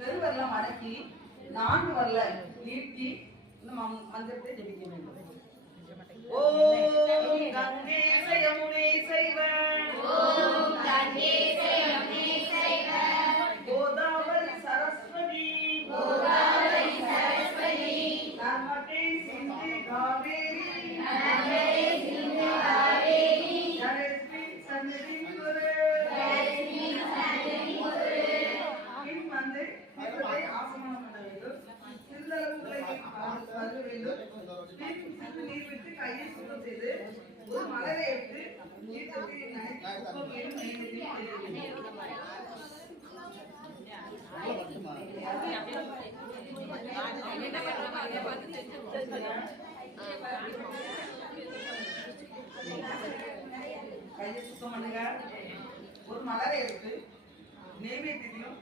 பெருவெல்லாம் மடக்கி 4 வரல நீட்டி இந்த மந்திரத்தை ஜெபிக்க வேண்டும். ஓம் கங்கே யமுனே சைவ ஓம் கங்கே யமுனே சைவ கோதாவரி சரஸ்வதி கோதாவரி சரஸ்வதி நர்மதே சிந்து காவேரி நர்மதே சிந்து காவேரி ஜலஸ்மின் சந்நிதி குரு ஜலஸ்மின் சந்நிதி குரு பின் வந்து மற்றதை ஆசமனம் பண்ண வேண்டும். சிறிதளவு பருக வேண்டும். பின் சிறிது நீர் விட்டு கையை சுத்தம் செய்து ஒரு மலரை எடுத்து நீர்த்தத்தை நனைத்து குப்பம் மேலும் கையை சுத்தம் பண்ணுங்க. ஒரு மலரை எடுத்து நெய்வேத்தியம்